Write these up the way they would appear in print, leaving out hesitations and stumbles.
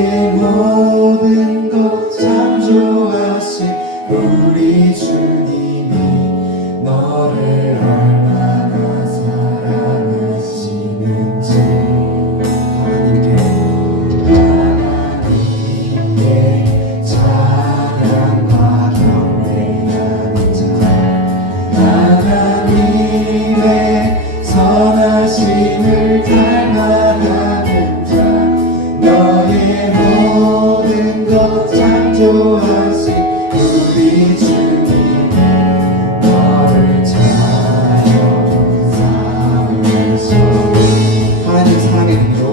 너의 모든 것 창조하신 우리 주님이 너를 얼마나 사랑하시는지 하나님께 찬양과 경배하는 자 하나님의 선하심을 닮아가는 자 너의 모든 것 창조하신 우리 주님이 너를 찬양하면서 하나님 사랑의 눈으로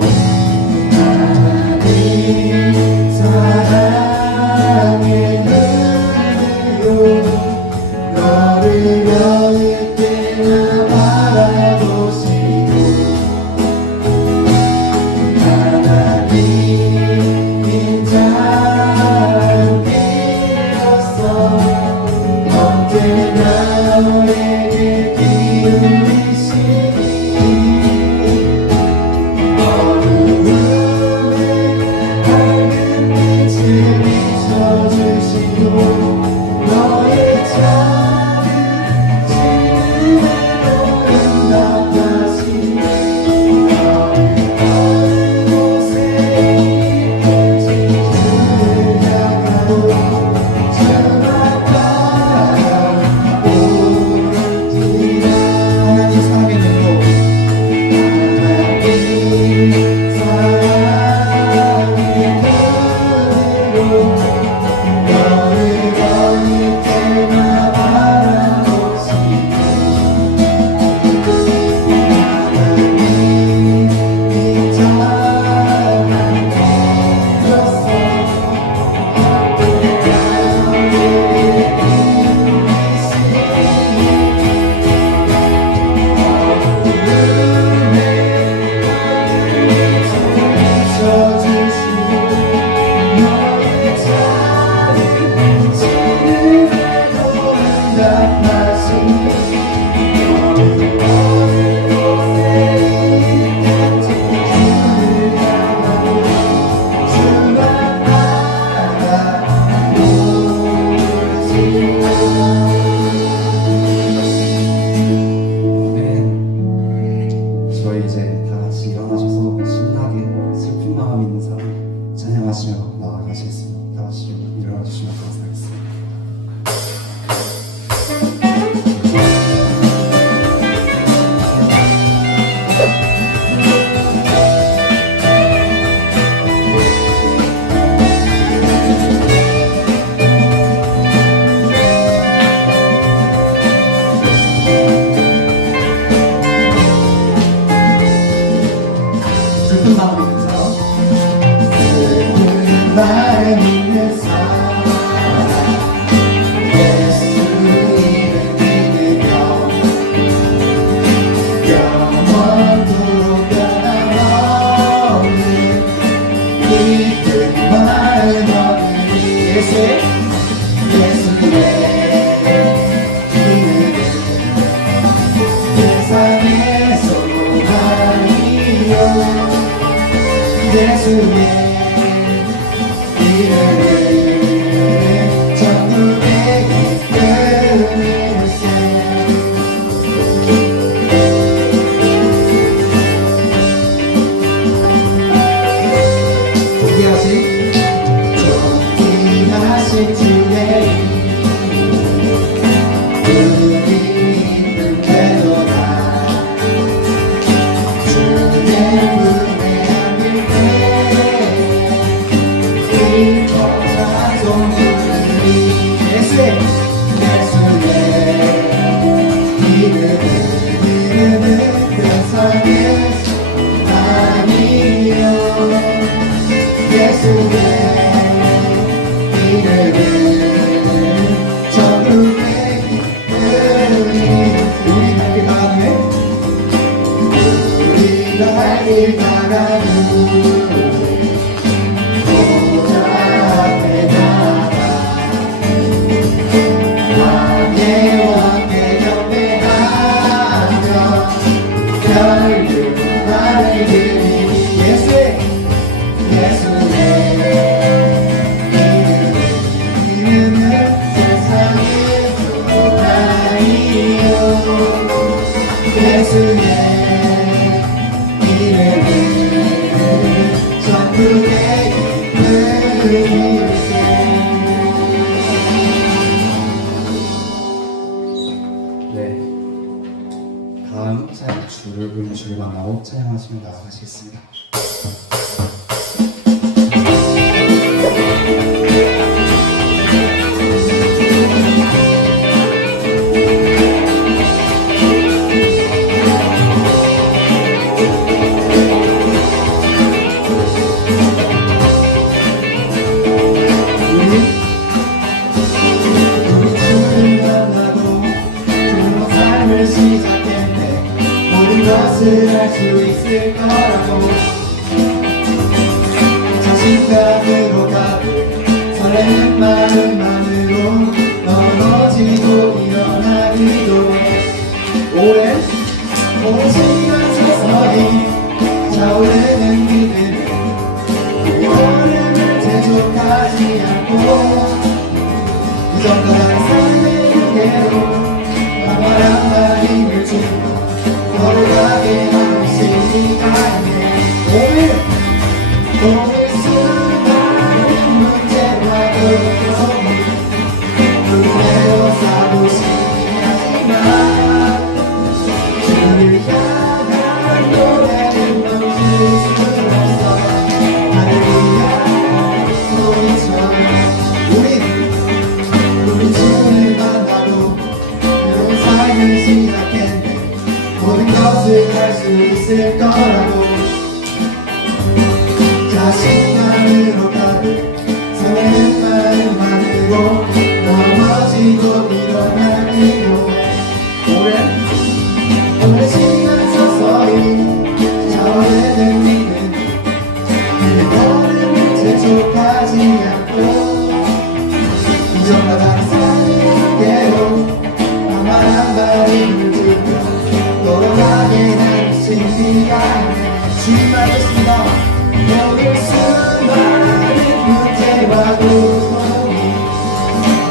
하나님 사랑의 눈으로 너를 어느 때나 바라보시고 하나님 인자함이로써 언제나 너에게 기울이시니 어두움에 밝은 빛을 비춰주시고 너의 작은 질문에도 응답하시니 너를 어느 곳에 있든지 주를 향하고 주만 바라보리라 하나님 사랑의 눈으로 하나님 사랑의 눈으로 너를 어느 때나 바라보시고 하나님 인자함이로써 저희 이제 다 같이 일어나셔서 신나게 슬픈 마음 있는 사람 찬양하시며 나아가시겠습니다. 다 같이 일어나 주시면 감사하겠습니다. 슬픈 마음 있는 사람 슬픈 마음 있는 사람 예수님을 믿으며 영원토록 변함없는 기쁜 마음 얻으니 예수의 이름은 세상의 소망이요 예수의 이름은 천국의 기쁨일세 존귀하신 주의 우리 기쁨되도다 주의 품에 안길 때 기뻐 찬송 부르리 예수의 이름은 세상의 아니요 예수의 이름은 천국의 기쁨이 우리가 길 가네 우리가 길 가가는 보좌 앞에 나가 네, 다음 찬양 주를 부르는 주를 만나고 찬양하시며 나아가시겠습니다. 것을 할 수 있을 거라고 자신감으로 가득 설레는 마음만으로 넘어지고 일어나기도 해 오랜 시간 서서히 차오르는 믿음은 그 걸음을 재촉하지 않고 이전과 다른 삶의 무게로 강렬한 마음을 주고 걸어가게 하는 시간에 오늘 수많은 문제와 고통이 눈에도 사고시긴 하지만 주를 향한 노래는 멈출 수 없어 할렐루야 소리처럼 우린 주를 만나고 새로운 삶을 시작했네 모든 것을 할 수 있을 거라고 자신감으로 가득 설레는 마음만으로 넘어지고 일어나기도 해 오랜 시간 서서히 차오르는 믿음 그의 걸음을 재촉하지 않고 이전과 다른 삶의 무게로 나만한 발을 들며 돌아가게 하는 신비한 주님 말했습니다. 모든 수많은 문제와 고통이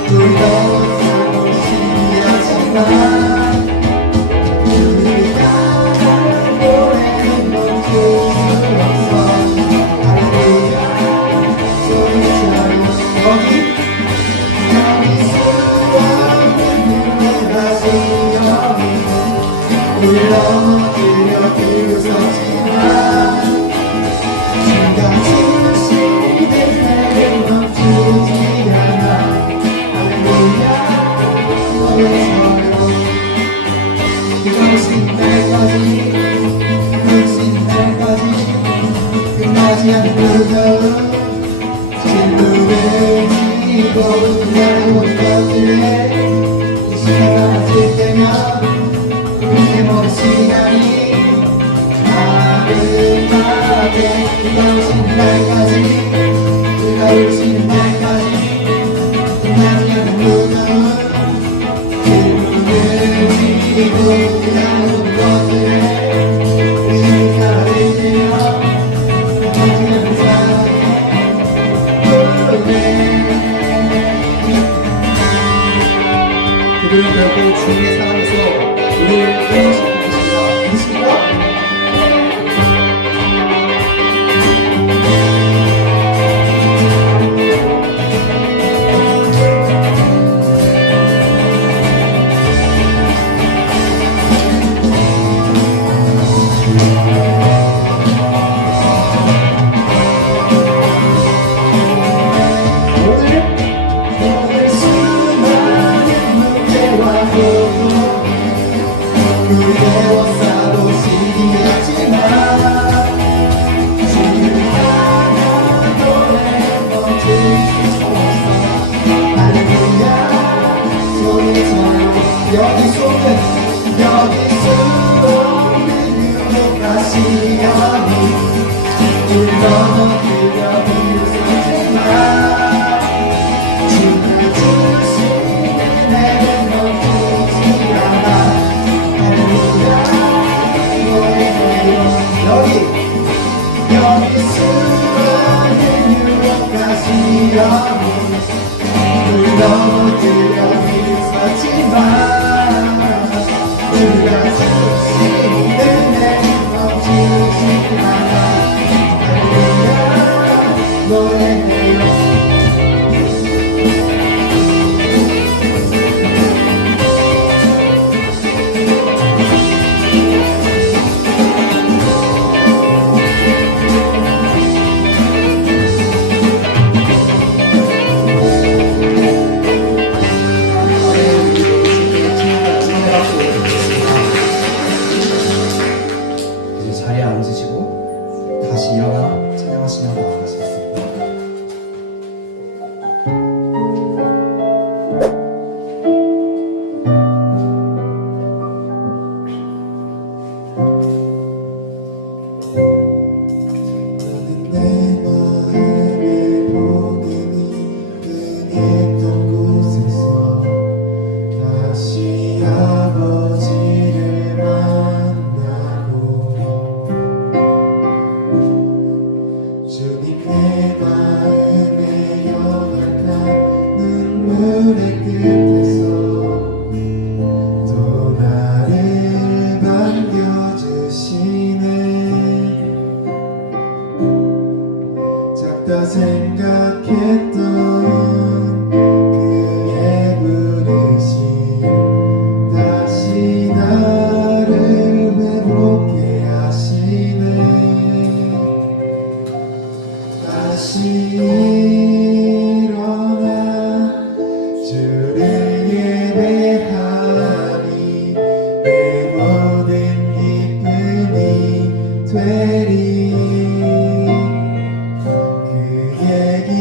두려워하고 신비하지만 주를 향한 노래는 멈출 수 없어 할렐루야 소리처럼 여기 수없는 눈물과 시험이 우릴 넘어뜨려 비웃었지만 주가 주시는 내게 멈추지 않아 할렐루야 너의 그것인 날까지 끝나지 않는 무더운 진루를 지고 그냥 모든 것들에 이 시간을 맞을 때면 내 모든 시간이 아름답게 그가 오시는 날까지 그가 오시는 날까지 끝나지 않는 무더운 질문을 지고 그냥 모든 것들에 의심이 사라질 때여 끝나지 않는 사랑이 그들은 결국 주님의 사랑에서 우리를 회복시킬 것입니다. 믿으십니까? 오늘 수많은 문제와 고통 그리워싸도 시기하지만 주를 향한 노래는 멈출 수 없어 할렐루야 소리처럼 여기 수없는 유혹과 시험이 우릴 넘어뜨려 비웃었지만 주를 주시는 내겐 멈추지 않아 할렐루야 여기 수많은 유혹과 시험이 우릴 넘어뜨려 비웃었지만 주가 주시는 내겐 멈추지 않아 할렐루야 노래해요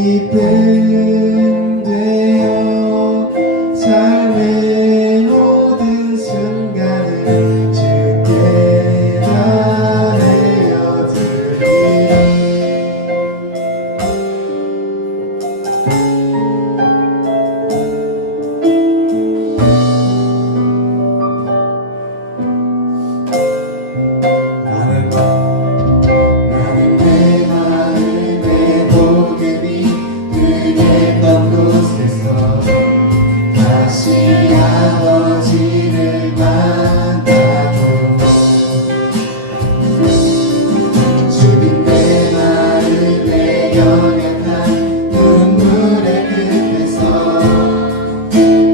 기쁨 되어 삶의 모든 순간을 주께 다 내어드리리. 나는 내 마음의 복음이 그랬던 곳에서 다시 아버지를 만나고 주님 내 마음의 연약한 눈물의 끝에서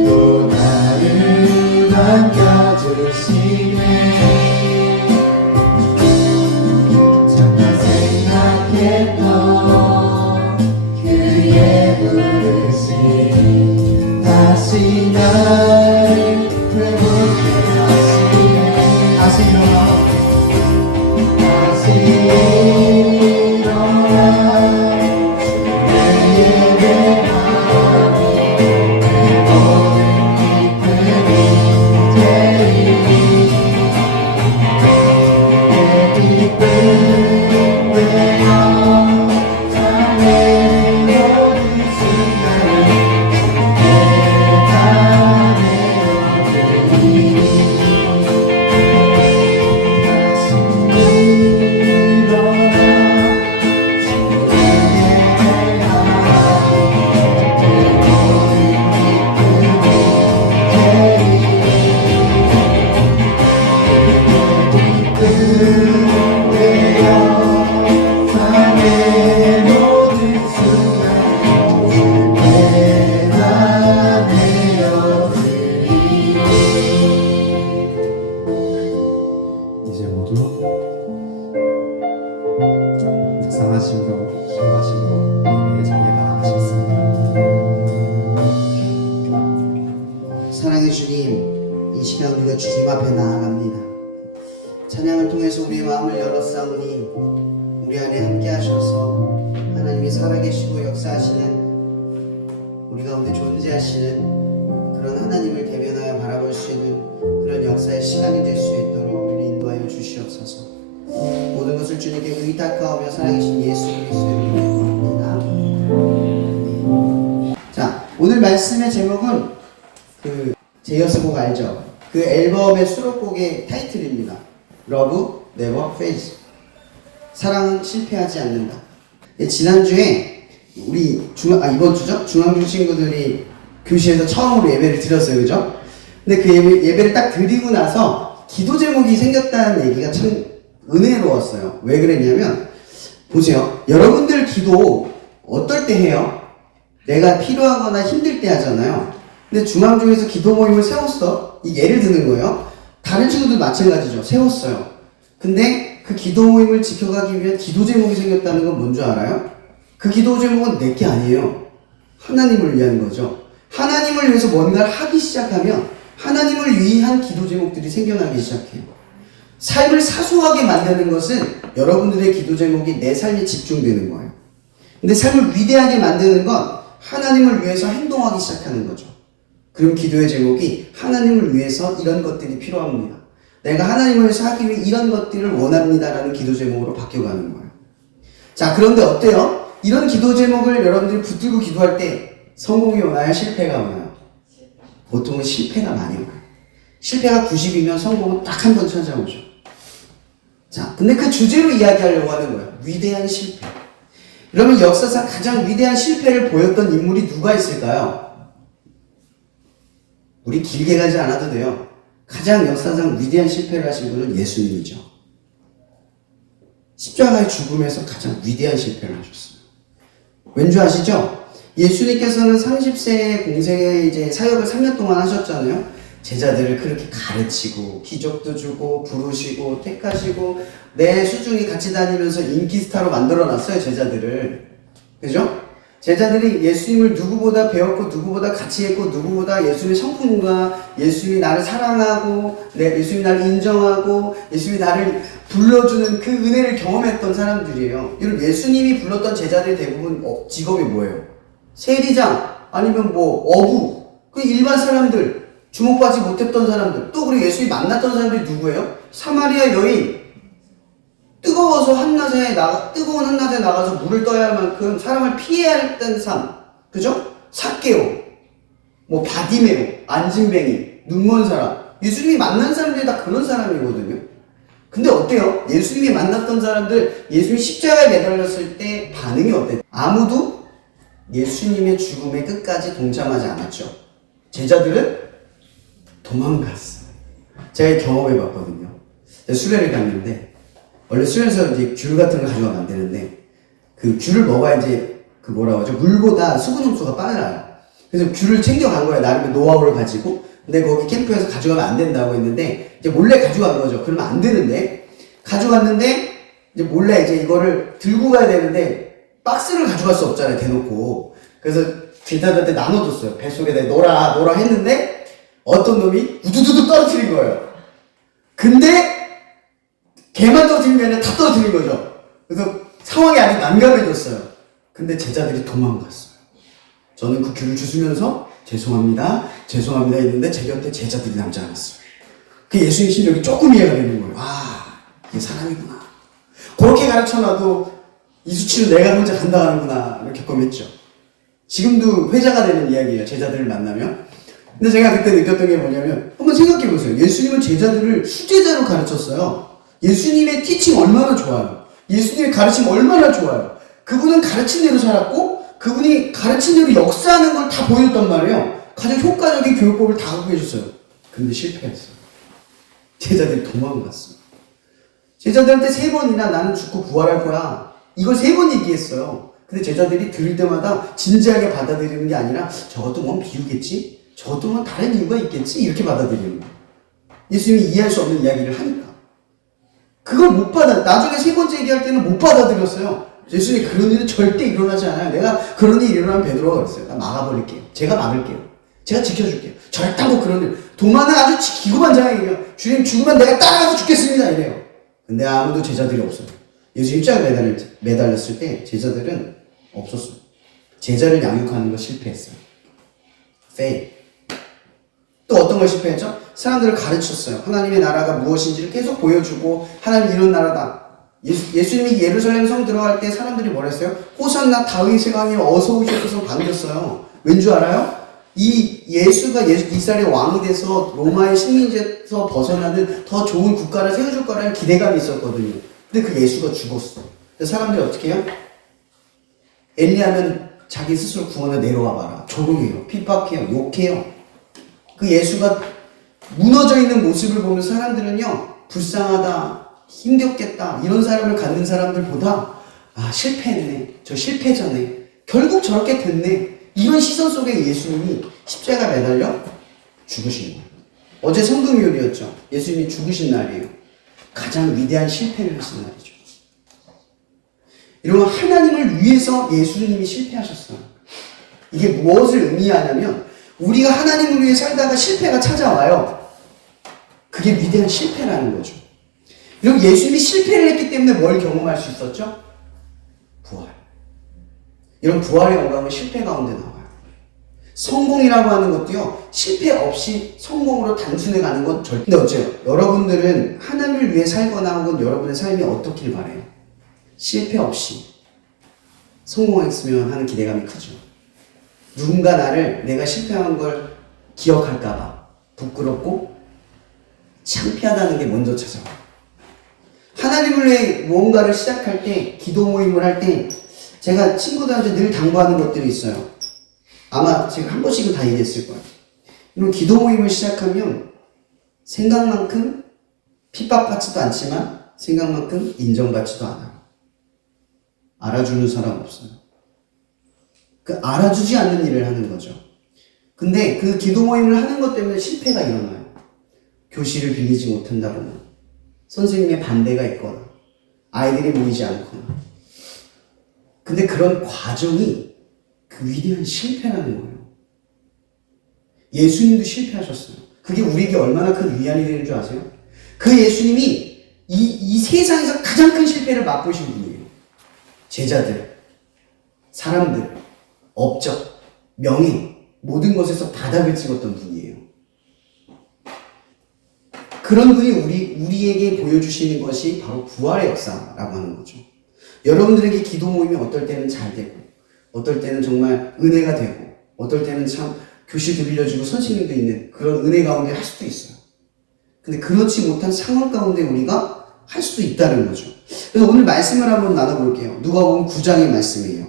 또 나를 반겨주시네. 잠깐 생각했던 그의 부르심 다시 나를 회복해 하시네. 다시 일어나 주의 예배하니 내 모든 기쁨이 되리니. 내 기쁨 되어 삶의 모든 순간을 주께 다 내어드리니. 이제 모두 묵상하시고 기도하시고 예배의 자리에 나아가셨습니다. 사랑의 주님, 이 시간 우리가 주님 앞에 나아갑니다. 찬양을 통해서 우리의 마음을 열었사오니 우리 안에 함께 하셔서 하나님이 살아계시고 역사하시는 우리 가운데 존재하시는 그런 하나님을 대면하여 바라볼 수 있는 그런 역사의 시간이 될 수 있도록 우리 인도하여 주시옵소서. 모든 것을 주님께 의탁하오며 살아계신 예수 그리스도의 이름으로 기도합니다. 자, 오늘 말씀의 제목은 제이어스곡 알죠? 그 앨범의 수록곡의 타이틀입니다. Love Never Fails. 사랑은 실패하지 않는다. 지난주에 우리 이번 주죠? 중앙중 친구들이 교실에서 처음으로 예배를 드렸어요. 그죠? 근데 그 예배를 딱 드리고 나서 기도 제목이 생겼다는 얘기가 참 은혜로웠어요. 왜 그랬냐면 보세요. 여러분들 기도 어떨 때 해요? 내가 필요하거나 힘들 때 하잖아요. 근데 중앙중에서 기도 모임을 세웠어. 이 예를 드는 거예요. 다른 친구들 마찬가지죠. 세웠어요. 근데 그 기도 모임을 지켜가기 위한 기도 제목이 생겼다는 건 뭔 줄 알아요? 그 기도 제목은 내 게 아니에요. 하나님을 위한 거죠. 하나님을 위해서 뭔가를 하기 시작하면 하나님을 위한 기도 제목들이 생겨나기 시작해요. 삶을 사소하게 만드는 것은 여러분들의 기도 제목이 내 삶에 집중되는 거예요. 근데 삶을 위대하게 만드는 건 하나님을 위해서 행동하기 시작하는 거죠. 그럼 기도의 제목이 하나님을 위해서 이런 것들이 필요합니다. 내가 하나님을 위해서 하기 위해 이런 것들을 원합니다라는 기도 제목으로 바뀌어가는 거예요. 자, 그런데 어때요? 이런 기도 제목을 여러분들이 붙들고 기도할 때 성공이 오나요? 실패가 오나요? 보통은 실패가 많이 와요. 실패가 90이면 성공은 딱 한 번 찾아오죠. 자, 근데 그 주제로 이야기하려고 하는 거예요. 위대한 실패. 그러면 역사상 가장 위대한 실패를 보였던 인물이 누가 있을까요? 우리 길게 가지 않아도 돼요. 가장 역사상 위대한 실패를 하신 분은 예수님이죠. 십자가의 죽음에서 가장 위대한 실패를 하셨어요. 왠지 아시죠? 예수님께서는 30세의 공생의 이제 사역을 3년 동안 하셨잖아요. 제자들을 그렇게 가르치고 기적도 주고 부르시고 택하시고 내 수중에 같이 다니면서 인기스타로 만들어놨어요. 제자들을. 그죠? 제자들이 예수님을 누구보다 배웠고 누구보다 같이 했고 누구보다 예수님의 성품과 예수님이 나를 사랑하고 예수님이 나를 인정하고 예수님이 나를 불러주는 그 은혜를 경험했던 사람들이에요. 이런 예수님이 불렀던 제자들이 대부분 직업이 뭐예요? 세리장 아니면 뭐 어부 그 일반 사람들 주목받지 못했던 사람들 또 그리고 예수님이 만났던 사람들이 누구예요? 사마리아 여인 뜨거운 한낮에 나가서 물을 떠야 할 만큼 사람을 피해야 했던 삶, 그죠? 삭개오, 뭐 바디메오, 안진뱅이, 눈먼 사람. 예수님이 만난 사람들이 다 그런 사람이거든요. 근데 어때요? 예수님이 만났던 사람들, 예수님이 십자가에 매달렸을 때 반응이 어때요? 아무도 예수님의 죽음의 끝까지 동참하지 않았죠. 제자들은 도망갔어요. 제가 경험해봤거든요. 수련회 갔는데 원래 수련회에서 이제 귤 같은 걸 가져가면 안 되는데 그 귤을 먹어야 이제 그 뭐라고 하죠? 물보다 수분 흡수가 빨라요. 그래서 귤을 챙겨간 거예요. 나름의 노하우를 가지고. 근데 거기 캠프에서 가져가면 안 된다고 했는데 이제 몰래 가져간 거죠. 그러면 안 되는데 가져갔는데 이제 몰래 이제 이거를 들고 가야 되는데 박스를 가져갈 수 없잖아요. 대놓고. 그래서 제자들한테 나눠줬어요. 뱃속에다 놓아 했는데 어떤 놈이 우두두두 떨어뜨린 거예요. 근데 걔만 떨어뜨린 게 아니라 다 떨어뜨린 거죠. 그래서 상황이 아주 난감해졌어요. 근데 제자들이 도망갔어요. 저는 그 귤을 주시면서 죄송합니다 했는데 제 곁에 제자들이 남지 않았어요. 그 예수님 실력이 조금 이해가 되는 거예요. 아, 이게 사람이구나. 그렇게 가르쳐놔도 이 수치를 내가 혼자 감당하는구나 이렇게 경험했죠. 지금도 회자가 되는 이야기예요. 제자들을 만나면. 근데 제가 그때 느꼈던 게 뭐냐면 한번 생각해 보세요. 예수님은 제자들을 수제자로 가르쳤어요. 예수님의 티칭 얼마나 좋아요. 예수님의 가르침 얼마나 좋아요. 그분은 가르친 대로 살았고 그분이 가르친 대로 역사하는 걸 다 보여줬단 말이에요. 가장 효과적인 교육법을 다 갖고 계셨어요. 근데 실패했어요. 제자들이 도망갔어요. 제자들한테 3번이나 나는 죽고 부활할 거야. 이걸 3번 얘기했어요. 근데 제자들이 들을 때마다 진지하게 받아들이는 게 아니라 저것도 뭔 비유겠지? 저것도 뭔 다른 이유가 있겠지? 이렇게 받아들이는 거예요. 예수님이 이해할 수 없는 이야기를 하니까. 그걸 나중에 3번째 얘기할 때는 못 받아들였어요. 예수님이 그런 일은 절대 일어나지 않아요. 내가 그런 일이 일어나면 베드로가 그랬어요. 나 막아버릴게요. 제가 막을게요. 제가 지켜줄게요. 절대로 그런 일. 도마는 아주 기고만장하게 주님 죽으면 내가 따라가서 죽겠습니다. 이래요. 근데 아무도 제자들이 없어요. 예수 십자가에 매달렸을 때 제자들은 없었어요. 제자를 양육하는 거 실패했어요. fail. 또 어떤 걸 실패했죠? 사람들을 가르쳤어요. 하나님의 나라가 무엇인지를 계속 보여주고 하나님 이런 나라다. 예수님이 예루살렘 성 들어갈 때 사람들이 뭐라 했어요? 호산나 다윗의 왕이 어서 오셔서 반겼어요. 왠줄 알아요? 이 예수가 이스라엘의 왕이 돼서 로마의 식민지에서 벗어나는 더 좋은 국가를 세워줄 거라는 기대감이 있었거든요. 근데 그 예수가 죽었어. 근데 사람들이 어떻게 해요? 엘리야는 자기 스스로 구원에 내려와 봐라. 조롱해요. 핍박해요. 욕해요. 그 예수가 무너져 있는 모습을 보면 사람들은요, 불쌍하다, 힘겹겠다, 이런 사람을 갖는 사람들보다, 아, 실패했네, 저 실패자네, 결국 저렇게 됐네, 이런 시선 속에 예수님이 십자가 매달려 죽으신 거예요. 어제 성금요일이었죠. 예수님이 죽으신 날이에요. 가장 위대한 실패를 하신 날이죠. 여러분, 하나님을 위해서 예수님이 실패하셨어요. 이게 무엇을 의미하냐면 우리가 하나님을 위해 살다가 실패가 찾아와요. 그게 위대한 실패라는 거죠. 여러분, 예수님이 실패를 했기 때문에 뭘 경험할 수 있었죠? 부활. 여러분, 부활의 영광은 실패 가운데 나와요. 성공이라고 하는 것도요, 실패 없이 성공으로 단순해 가는 건 절대. 근데 어째요? 여러분들은 하나님을 위해 살거나 혹은 여러분의 삶이 어떻길 바래요? 실패 없이 성공했으면 하는 기대감이 크죠. 누군가 내가 실패한 걸 기억할까봐 부끄럽고 창피하다는 게 먼저 찾아와요. 하나님을 위해 무언가를 시작할 때, 기도 모임을 할 때 제가 친구들한테 늘 당부하는 것들이 있어요. 아마 제가 한 번씩은 다 얘기했을 거예요. 이런 기도 모임을 시작하면 생각만큼 핍박받지도 않지만 생각만큼 인정받지도 않아요. 알아주는 사람 없어요. 그 알아주지 않는 일을 하는 거죠. 근데 그 기도 모임을 하는 것 때문에 실패가 일어나요. 교실을 빌리지 못한다거나, 선생님의 반대가 있거나, 아이들이 모이지 않거나. 근데 그런 과정이 그 위대한 실패라는 거예요. 예수님도 실패하셨어요. 그게 우리에게 얼마나 큰 위안이 되는 줄 아세요? 그 예수님이 이 세상에서 가장 큰 실패를 맛보신 분이에요. 제자들, 사람들, 업적, 명예, 모든 것에서 바닥을 찍었던 분이에요. 그런 분이 우리에게 보여주시는 것이 바로 부활의 역사라고 하는 거죠. 여러분들에게 기도 모임이 어떨 때는 잘 되고, 어떨 때는 정말 은혜가 되고, 어떨 때는 참 교실도 빌려주고 선생님도 있는 그런 은혜 가운데 할 수도 있어요. 근데 그렇지 못한 상황 가운데 우리가 할 수도 있다는 거죠. 그래서 오늘 말씀을 한번 나눠볼게요. 누가복음 9장의 말씀이에요.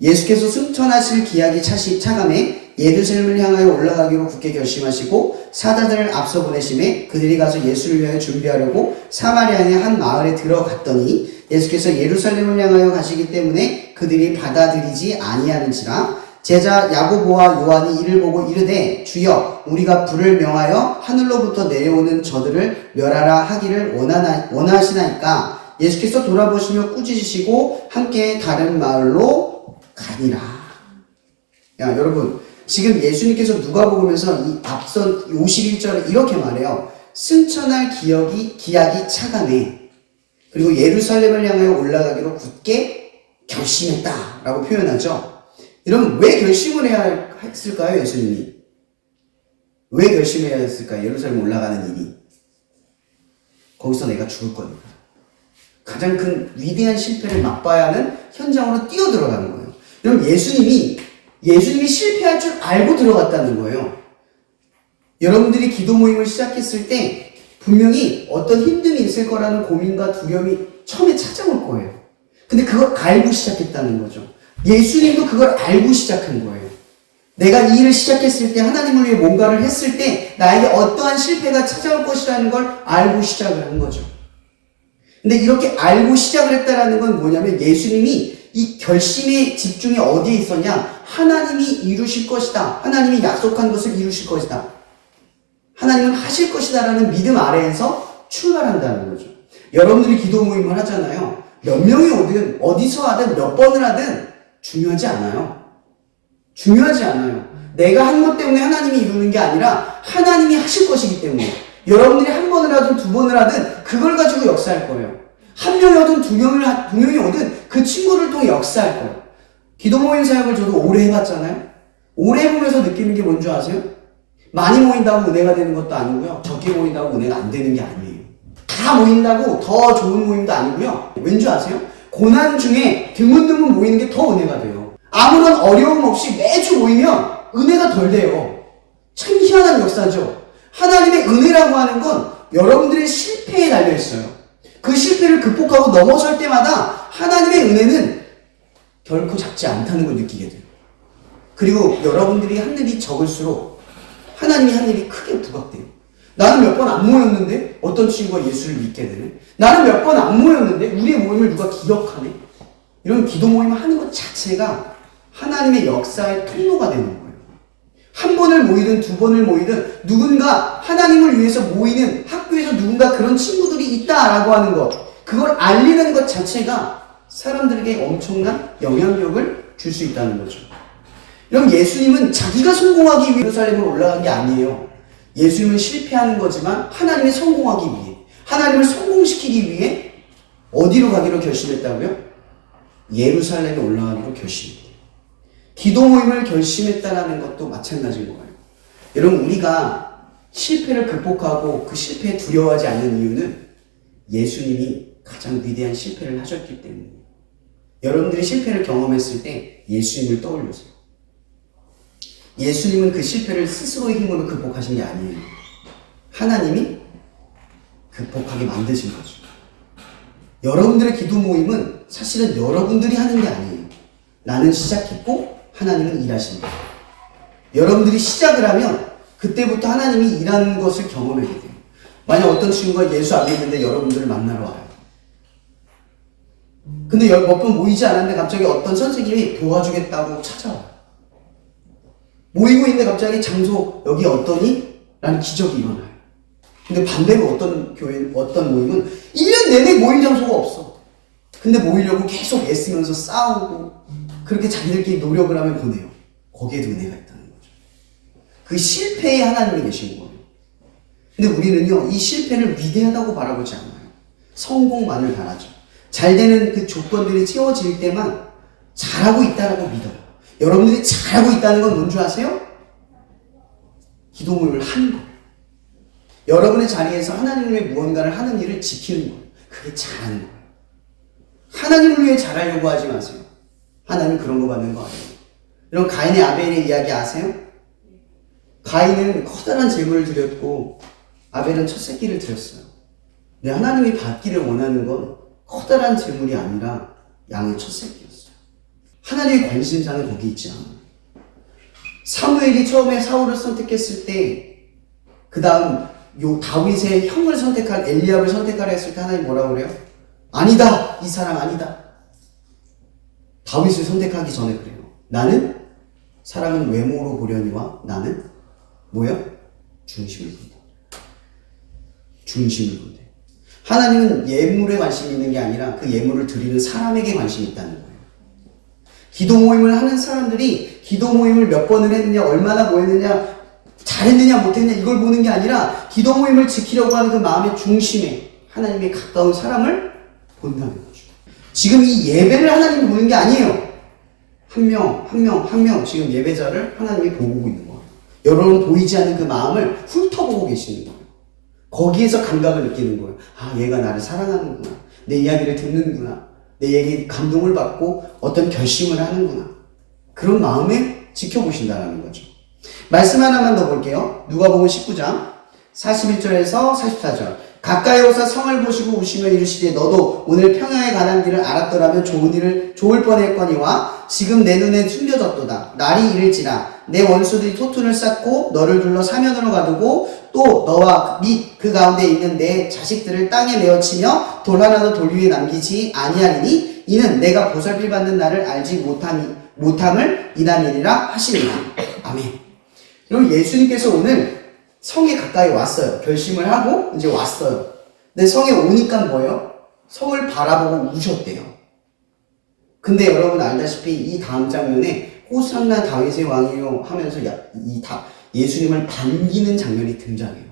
예수께서 승천하실 기약이 차감해 예루살렘을 향하여 올라가기로 굳게 결심하시고 사자들을 앞서 보내심에 그들이 가서 예수를 위하여 준비하려고 사마리아의 한 마을에 들어갔더니 예수께서 예루살렘을 향하여 가시기 때문에 그들이 받아들이지 아니하는지라. 제자 야고보와 요한이 이를 보고 이르되 주여 우리가 불을 명하여 하늘로부터 내려오는 저들을 멸하라 하기를 원하시나이까. 예수께서 돌아보시며 꾸짖으시고 함께 다른 마을로 가니라. 야 여러분, 지금 예수님께서 누가복음에서 이 앞선 51절에 이렇게 말해요. 승천할 기약이 차감해. 그리고 예루살렘을 향하여 올라가기로 굳게 결심했다 라고 표현하죠. 여러분, 왜 결심을 해야 했을까요? 예수님이 왜 결심해야 했을까요? 예루살렘 올라가는 일이 거기서 내가 죽을 거니까. 가장 큰 위대한 실패를 맛봐야 하는 현장으로 뛰어들어가는 거예요. 여러분, 예수님이 실패할 줄 알고 들어갔다는 거예요. 여러분들이 기도 모임을 시작했을 때 분명히 어떤 힘듦이 있을 거라는 고민과 두려움이 처음에 찾아올 거예요. 근데 그걸 알고 시작했다는 거죠. 예수님도 그걸 알고 시작한 거예요. 내가 이 일을 시작했을 때, 하나님을 위해 뭔가를 했을 때 나에게 어떠한 실패가 찾아올 것이라는 걸 알고 시작을 한 거죠. 근데 이렇게 알고 시작을 했다라는 건 뭐냐면 예수님이 이 결심의 집중이 어디에 있었냐? 하나님이 이루실 것이다. 하나님이 약속한 것을 이루실 것이다. 하나님은 하실 것이다 라는 믿음 아래에서 출발한다는 거죠. 여러분들이 기도 모임을 하잖아요. 몇 명이 오든 어디서 하든 몇 번을 하든 중요하지 않아요. 중요하지 않아요. 내가 한 것 때문에 하나님이 이루는 게 아니라 하나님이 하실 것이기 때문에 여러분들이 한 번을 하든 두 번을 하든 그걸 가지고 역사할 거예요. 한 명이 오든 두 명이 오든 그 친구를 통해 역사할 거예요. 기도 모임 사역을 저도 오래 해봤잖아요. 오래 해보면서 느끼는 게 뭔지 아세요? 많이 모인다고 은혜가 되는 것도 아니고요. 적게 모인다고 은혜가 안 되는 게 아니에요. 다 모인다고 더 좋은 모임도 아니고요. 왠지 아세요? 고난 중에 드문드문 모이는 게 더 은혜가 돼요. 아무런 어려움 없이 매주 모이면 은혜가 덜 돼요. 참 희한한 역사죠. 하나님의 은혜라고 하는 건 여러분들의 실패에 달려있어요. 그 실패를 극복하고 넘어설 때마다 하나님의 은혜는 결코 작지 않다는 걸 느끼게 돼요. 그리고 여러분들이 한 일이 적을수록 하나님이 한 일이 크게 부각돼요. 나는 몇 번 안 모였는데 어떤 친구가 예수를 믿게 되네. 나는 몇 번 안 모였는데 우리의 모임을 누가 기억하네. 이런 기도 모임을 하는 것 자체가 하나님의 역사의 통로가 되는 거예요. 한 번을 모이든 두 번을 모이든 누군가 하나님을 위해서 모이는 학교에서 누군가 그런 친구들이 있다라고 하는 것, 그걸 알리는 것 자체가 사람들에게 엄청난 영향력을 줄 수 있다는 거죠. 여러분, 예수님은 자기가 성공하기 위해 예루살렘을 올라간 게 아니에요. 예수님은 실패하는 거지만 하나님이 성공하기 위해, 하나님을 성공시키기 위해 어디로 가기로 결심했다고요? 예루살렘에 올라가기로 결심했대요. 기도 모임을 결심했다는 것도 마찬가지인 거예요. 여러분, 우리가 실패를 극복하고 그 실패에 두려워하지 않는 이유는 예수님이 가장 위대한 실패를 하셨기 때문이에요. 여러분들이 실패를 경험했을 때 예수님을 떠올려세요. 예수님은 그 실패를 스스로의 힘으로 극복하신 게 아니에요. 하나님이 극복하게 만드신 거죠. 여러분들의 기도 모임은 사실은 여러분들이 하는 게 아니에요. 나는 시작했고 하나님은 일하신다. 여러분들이 시작을 하면 그때부터 하나님이 일하는 것을 경험하게 돼요. 만약 어떤 친구가 예수 안 믿는데 여러분들을 만나러 와요. 근데 몇 번 모이지 않았는데 갑자기 어떤 선생님이 도와주겠다고 찾아와요. 모이고 있는데 갑자기 장소 여기 어떠니? 라는 기적이 일어나요. 근데 반대로 어떤 모임은 1년 내내 모임 장소가 없어. 근데 모이려고 계속 애쓰면서 싸우고 그렇게 자기들끼리 노력을 하면 보내요. 거기에도 은혜가 있다는 거죠. 그 실패에 하나님이 계신 거예요. 근데 우리는요, 이 실패를 위대하다고 바라보지 않아요. 성공만을 바라죠. 잘 되는 그 조건들이 채워질 때만 잘하고 있다라고 믿어요. 여러분들이 잘하고 있다는 건 뭔 줄 아세요? 기도 모임을 하는 거예요. 여러분의 자리에서 하나님의 무언가를 하는 일을 지키는 거예요. 그게 잘하는 거예요. 하나님을 위해 잘하려고 하지 마세요. 하나님 그런 거 받는 거 아니에요. 여러분 가인의 아벨의 이야기 아세요? 가인은 커다란 제물을 드렸고 아벨은 첫 새끼를 드렸어요. 근데 하나님이 받기를 원하는 건 커다란 제물이 아니라 양의 첫 새끼였어요. 하나님의 관심사는 거기 있지 않아요. 사무엘이 처음에 사울을 선택했을 때, 그 다음 다윗의 형을 선택할 엘리압을 선택하려 했을 때 하나님 뭐라고 그래요? 아니다, 이 사람 아니다. 다윗을 선택하기 전에 그래요. 나는 사람은 외모로 보려니와 나는 뭐야? 중심을 본다. 중심을 본다. 하나님은 예물에 관심이 있는 게 아니라 그 예물을 드리는 사람에게 관심이 있다는 거예요. 기도 모임을 하는 사람들이 기도 모임을 몇 번을 했느냐, 얼마나 모였느냐, 잘했느냐, 못했느냐 이걸 보는 게 아니라 기도 모임을 지키려고 하는 그 마음의 중심에 하나님의 가까운 사람을 본다는 거죠. 지금 이 예배를 하나님이 보는 게 아니에요. 한 명 지금 예배자를 하나님이 보고 있는 거예요. 여러분 보이지 않는 그 마음을 훑어보고 계시는 거예요. 거기에서 감각을 느끼는 거예요. 아, 얘가 나를 사랑하는구나. 내 이야기를 듣는구나. 내 얘기에 감동을 받고 어떤 결심을 하는구나. 그런 마음에 지켜보신다는 거죠. 말씀 하나만 더 볼게요. 누가복음 19장 41절에서 44절. 가까이 오사 성을 보시고 우시며 이르시되 너도 오늘 평야에 관한 길을 알았더라면 좋을 뻔했거니와 지금 내 눈에 숨겨졌도다. 날이 이를지라 내 원수들이 토tun을 쌓고 너를 둘러 사면으로 가두고 또 너와 및 그 가운데 있는 내 자식들을 땅에 메어치며 돌 하나도 돌 위에 남기지 아니하리니 이는 내가 보살필 받는 날을 알지 못함을 인하리라 하시니라. 아멘. 그럼 예수님께서 오늘 성에 가까이 왔어요. 결심을 하고 이제 왔어요. 근데 성에 오니까 뭐예요? 성을 바라보고 우셨대요. 근데 여러분 알다시피 이 다음 장면에 호산나 다윗의 왕이요 하면서 예수님을 반기는 장면이 등장해요.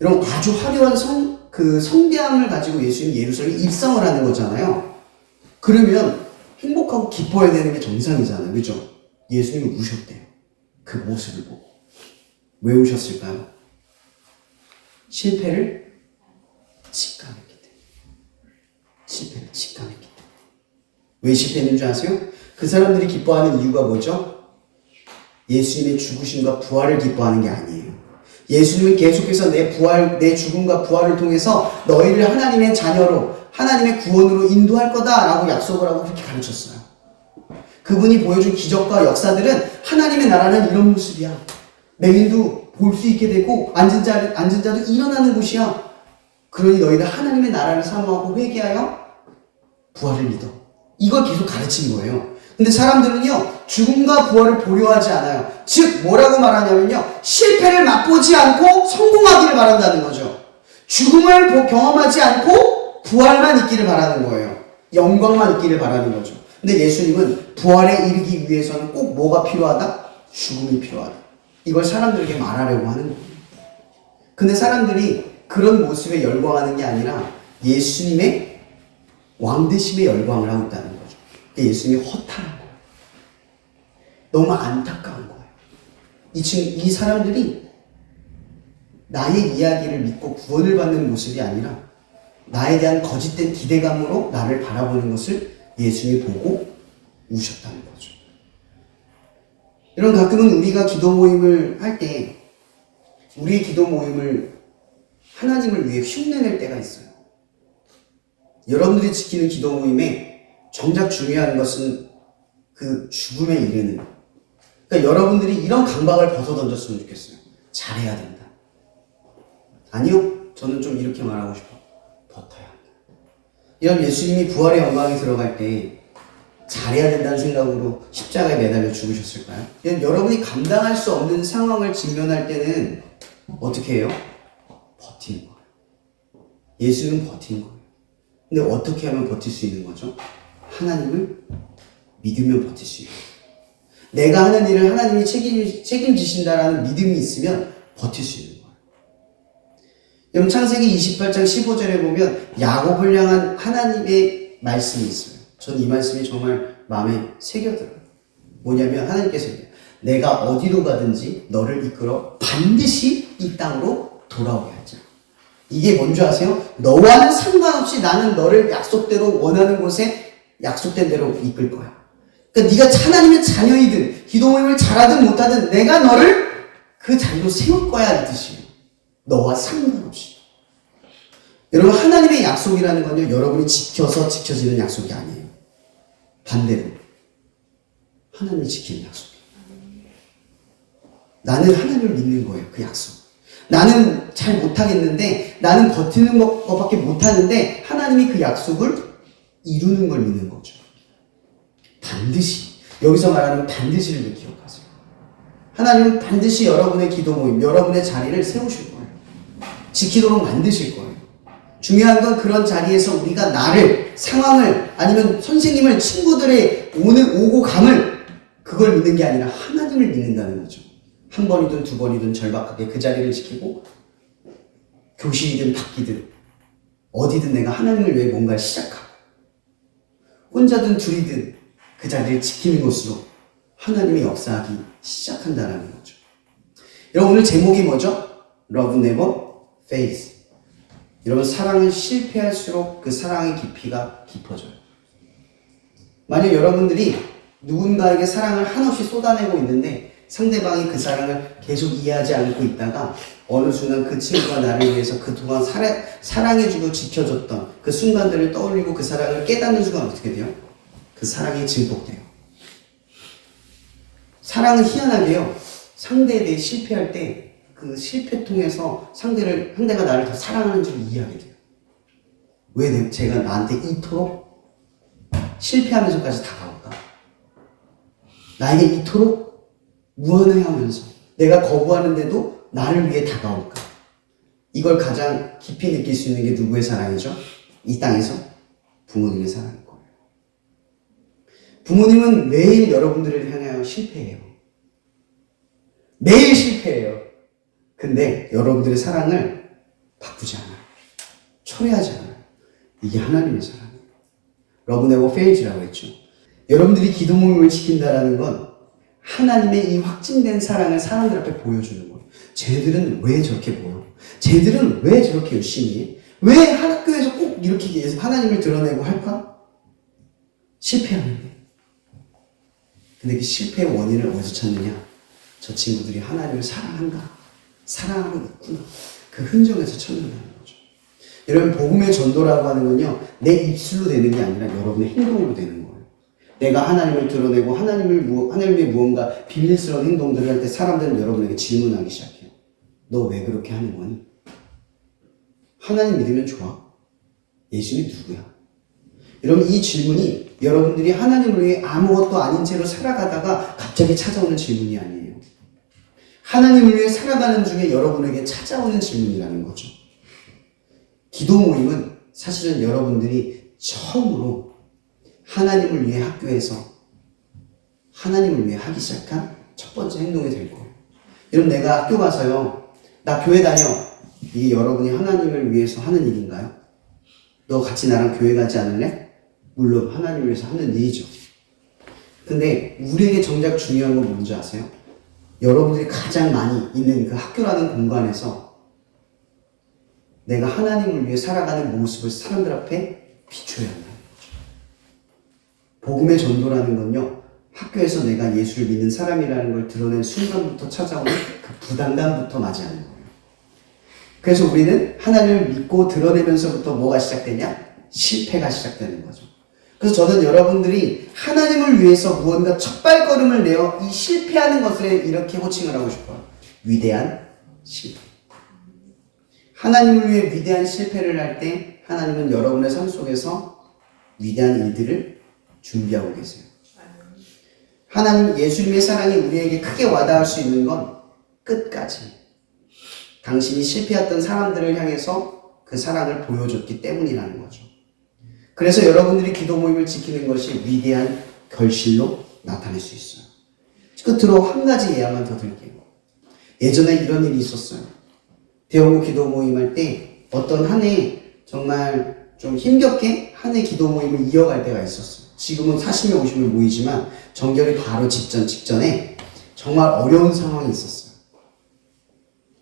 여러분 아주 화려한 성대함을 가지고 예수님이 예루살렘에 입성을 하는 거잖아요. 그러면 행복하고 기뻐해야 되는 게 정상이잖아요. 그죠? 예수님이 우셨대요. 그 모습을 보고. 왜 우셨을까요? 실패를 직감했기 때문에. 실패를 직감했기 때문에. 왜 실패했는 줄 아세요? 그 사람들이 기뻐하는 이유가 뭐죠? 예수님의 죽으심과 부활을 기뻐하는 게 아니에요. 예수님은 계속해서 내 죽음과 부활을 통해서 너희를 하나님의 자녀로, 하나님의 구원으로 인도할 거다라고 약속을 하고 그렇게 가르쳤어요. 그분이 보여준 기적과 역사들은 하나님의 나라는 이런 모습이야. 맹인도 볼 수 있게 되고 앉은 자도 일어나는 곳이야. 그러니 너희는 하나님의 나라를 사모하고 회개하여 부활을 믿어. 이걸 계속 가르친 거예요. 근데 사람들은요, 죽음과 부활을 보려 하지 않아요. 즉, 뭐라고 말하냐면요, 실패를 맛보지 않고 성공하기를 바란다는 거죠. 죽음을 경험하지 않고 부활만 있기를 바라는 거예요. 영광만 있기를 바라는 거죠. 근데 예수님은 부활에 이르기 위해서는 꼭 뭐가 필요하다? 죽음이 필요하다. 이걸 사람들에게 말하려고 하는 거예요. 근데 사람들이 그런 모습에 열광하는 게 아니라 예수님의 왕되심에 열광을 하고 있다는 거죠. 예수님이 허탈한 거예요. 너무 안타까운 거예요. 이 사람들이 나의 이야기를 믿고 구원을 받는 모습이 아니라 나에 대한 거짓된 기대감으로 나를 바라보는 것을 예수님이 보고 우셨다는 거죠. 여러분 가끔은 우리가 기도 모임을 할 때 우리의 기도 모임을 하나님을 위해 흉내낼 때가 있어요. 여러분들이 지키는 기도 모임에 정작 중요한 것은 그 죽음에 이르는, 그러니까 여러분들이 이런 강박을 벗어던졌으면 좋겠어요. 잘해야 된다. 아니요, 저는 좀 이렇게 말하고 싶어. 버텨야 한다. 이런 예수님이 부활의 영광에 들어갈 때 잘해야 된다는 생각으로 십자가에 매달려 죽으셨을까요? 여러분이 감당할 수 없는 상황을 직면할 때는 어떻게 해요? 버티는 거예요. 예수는 버티는 거예요. 근데 어떻게 하면 버틸 수 있는 거죠? 하나님을 믿으면 버틸 수 있어요. 내가 하는 일을 하나님이 책임지신다라는 믿음이 있으면 버틸 수 있는 거예요. 여러분 창세기 28장 15절에 보면 야곱을 향한 하나님의 말씀이 있어요. 전 이 말씀이 정말 마음에 새겨들어요. 뭐냐면 하나님께서 내가 어디로 가든지 너를 이끌어 반드시 이 땅으로 돌아오게 하자. 이게 뭔지 아세요? 너와는 상관없이 나는 너를 약속대로 원하는 곳에 약속된 대로 이끌 거야. 그러니까 네가 하나님의 자녀이든 기도 모임을 잘하든 못하든 내가 너를 그 자리로 세울 거야 이 뜻이에요. 너와 상관없이. 여러분 하나님의 약속이라는 건요 여러분이 지켜서 지켜지는 약속이 아니에요. 반대로 하나님이 지키는 약속이에요. 나는 하나님을 믿는 거예요. 그 약속. 나는 잘 못하겠는데 나는 버티는 것밖에 못하는데 하나님이 그 약속을 이루는 걸 믿는 거죠. 반드시 여기서 말하는 반드시를 기억하세요. 하나님은 반드시 여러분의 기도 모임, 여러분의 자리를 세우실 거예요. 지키도록 만드실 거예요. 중요한 건 그런 자리에서 우리가 나를, 상황을, 아니면 선생님을, 친구들의 오고 감을 그걸 믿는 게 아니라 하나님을 믿는다는 거죠. 한 번이든 두 번이든 절박하게 그 자리를 지키고 교실이든 밖이든 어디든 내가 하나님을 위해 뭔가를 시작하고 혼자든 둘이든 그 자리를 지키는 것으로 하나님의 역사하기 시작한다는 거죠. 여러분 오늘 제목이 뭐죠? Love never fades. 여러분 사랑은 실패할수록 그 사랑의 깊이가 깊어져요. 만약 여러분들이 누군가에게 사랑을 한없이 쏟아내고 있는데 상대방이 그 사랑을 계속 이해하지 않고 있다가 어느 순간 그 친구가 나를 위해서 그동안 사랑해주고 지켜줬던 그 순간들을 떠올리고 그 사랑을 깨닫는 순간 어떻게 돼요? 그 사랑이 증폭돼요. 사랑은 희한하게요. 상대에 대해 실패할 때 그 실패 통해서 상대가 나를 더 사랑하는 줄 이해하게 돼요. 왜 제가 나한테 이토록 실패하면서까지 다가올까? 나에게 이토록 무한해하면서 내가 거부하는데도 나를 위해 다가올까? 이걸 가장 깊이 느낄 수 있는 게 누구의 사랑이죠? 이 땅에서 부모님의 사랑일 거예요. 부모님은 매일 여러분들을 향하여 실패해요. 매일 실패해요. 근데 여러분들의 사랑을 바꾸지 않아요. 초래하지 않아요. 이게 하나님의 사랑이에요. Love never fails라고 했죠. 여러분들이 기도 모임을 지킨다라는 건 하나님의 이 확증된 사랑을 사람들 앞에 보여주는 거예요. 쟤들은 왜 저렇게 보여? 쟤들은 왜 저렇게 열심히 해? 왜 학교에서 꼭 이렇게 하나님을 드러내고 할까? 실패하는데. 근데 그 실패의 원인을 어디서 찾느냐? 저 친구들이 하나님을 사랑한다. 사랑하고 있구나. 그 흔적에서 찾는다는 거죠. 여러분 복음의 전도라고 하는 건요. 내 입술로 되는 게 아니라 여러분의 행동으로 되는 거예요. 내가 하나님을 드러내고 하나님의 무언가 비밀스러운 행동들을 할 때 사람들은 여러분에게 질문하기 시작해요. 너 왜 그렇게 하는 거니? 하나님 믿으면 좋아? 예수님이 누구야? 여러분 이 질문이 여러분들이 하나님을 위해 아무것도 아닌 채로 살아가다가 갑자기 찾아오는 질문이 아니에요. 하나님을 위해 살아가는 중에 여러분에게 찾아오는 질문이라는 거죠. 기도 모임은 사실은 여러분들이 처음으로 하나님을 위해 학교에서 하나님을 위해 하기 시작한 첫 번째 행동이 될 거예요. 여러분 내가 학교 가서요. 나 교회 다녀. 이게 여러분이 하나님을 위해서 하는 일인가요? 너 같이 나랑 교회 가지 않을래? 물론 하나님을 위해서 하는 일이죠. 근데 우리에게 정작 중요한 건 뭔지 아세요? 여러분들이 가장 많이 있는 그 학교라는 공간에서 내가 하나님을 위해 살아가는 모습을 사람들 앞에 비춰야 한다는 거죠. 복음의 전도라는 건요. 학교에서 내가 예수를 믿는 사람이라는 걸 드러낸 순간부터 찾아오는 그 부담감부터 맞이하는 거예요. 그래서 우리는 하나님을 믿고 드러내면서부터 뭐가 시작되냐? 실패가 시작되는 거죠. 그래서 저는 여러분들이 하나님을 위해서 무언가 첫발걸음을 내어 이 실패하는 것을 이렇게 호칭을 하고 싶어요. 위대한 실패. 하나님을 위해 위대한 실패를 할 때 하나님은 여러분의 삶 속에서 위대한 일들을 준비하고 계세요. 하나님 예수님의 사랑이 우리에게 크게 와닿을 수 있는 건 끝까지 당신이 실패했던 사람들을 향해서 그 사랑을 보여줬기 때문이라는 거죠. 그래서 여러분들이 기도 모임을 지키는 것이 위대한 결실로 나타낼 수 있어요. 끝으로 한 가지 예화만 더 드릴게요. 예전에 이런 일이 있었어요. 대형고 기도 모임할 때 어떤 한 해 정말 좀 힘겹게 한 해 기도 모임을 이어갈 때가 있었어요. 지금은 40명, 50명 모이지만 정결이 바로 직전에 정말 어려운 상황이 있었어요.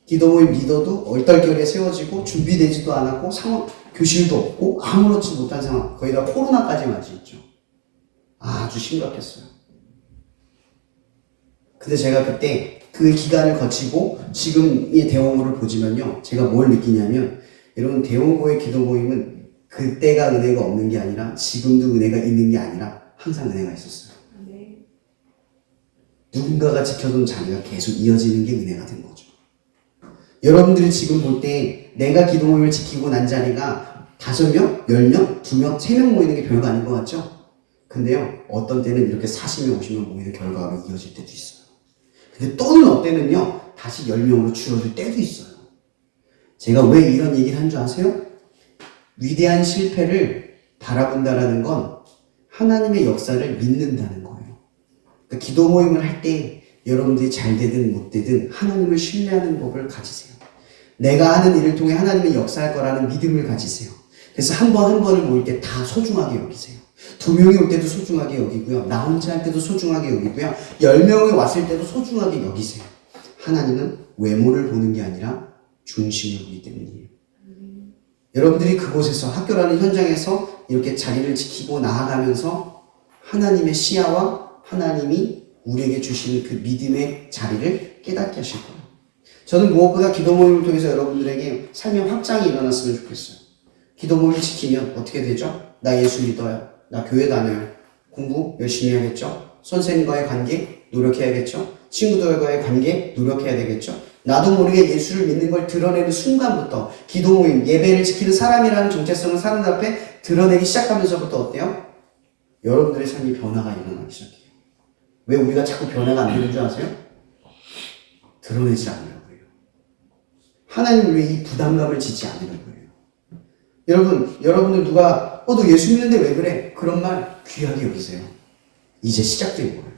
기도 모임 리더도 얼떨결에 세워지고 준비되지도 않았고 교실도 없고 아무렇지 못한 상황, 거의 다 코로나까지 맞이했죠. 아주 심각했어요. 근데 제가 그때 그 기간을 거치고 지금의 대원고를 보지만요, 제가 뭘 느끼냐면, 여러분, 대원고의 기도 모임은 그때가 은혜가 없는 게 아니라 지금도 은혜가 있는 게 아니라 항상 은혜가 있었어요. 누군가가 지켜둔 자리가 계속 이어지는 게 은혜가 된 거죠. 여러분들이 지금 볼 때 내가 기도 모임을 지키고 난 자리가 5명, 10명, 2명, 3명 모이는 게 별거 아닌 것 같죠? 근데요, 어떤 때는 이렇게 40명, 50명 모이는 결과로 이어질 때도 있어요. 근데 또는 어때는요, 다시 10명으로 줄어들 때도 있어요. 제가 왜 이런 얘기를 한 줄 아세요? 위대한 실패를 바라본다라는 건 하나님의 역사를 믿는다는 거예요. 그러니까 기도 모임을 할 때 여러분들이 잘 되든 못 되든 하나님을 신뢰하는 법을 가지세요. 내가 하는 일을 통해 하나님의 역사할 거라는 믿음을 가지세요. 그래서 한 번 한 번을 모일 때 다 소중하게 여기세요. 2명이 올 때도 소중하게 여기고요. 나 혼자 할 때도 소중하게 여기고요. 10명이 왔을 때도 소중하게 여기세요. 하나님은 외모를 보는 게 아니라 중심을 보기 때문이에요. 여러분들이 그곳에서, 학교라는 현장에서 이렇게 자리를 지키고 나아가면서 하나님의 시야와 하나님이 우리에게 주시는 그 믿음의 자리를 깨닫게 하실 거예요. 저는 무엇보다 기도 모임을 통해서 여러분들에게 삶의 확장이 일어났으면 좋겠어요. 기도 모임을 지키면 어떻게 되죠? 나 예수 믿어요. 나 교회 다녀요. 공부 열심히 해야겠죠? 선생님과의 관계 노력해야겠죠? 친구들과의 관계 노력해야 되겠죠? 나도 모르게 예수를 믿는 걸 드러내는 순간부터 기도 모임, 예배를 지키는 사람이라는 정체성을 사람들 앞에 드러내기 시작하면서부터 어때요? 여러분들의 삶이 변화가 일어나기 시작해요. 왜 우리가 자꾸 변화가 안 되는 줄 아세요? 드러내지 않으려고 해요. 하나님을 위해 이 부담감을 지지 않으려고 해요. 여러분들 누가 너 예수 믿는데 왜 그래? 그런 말 귀하게 여기세요. 이제 시작된 거예요.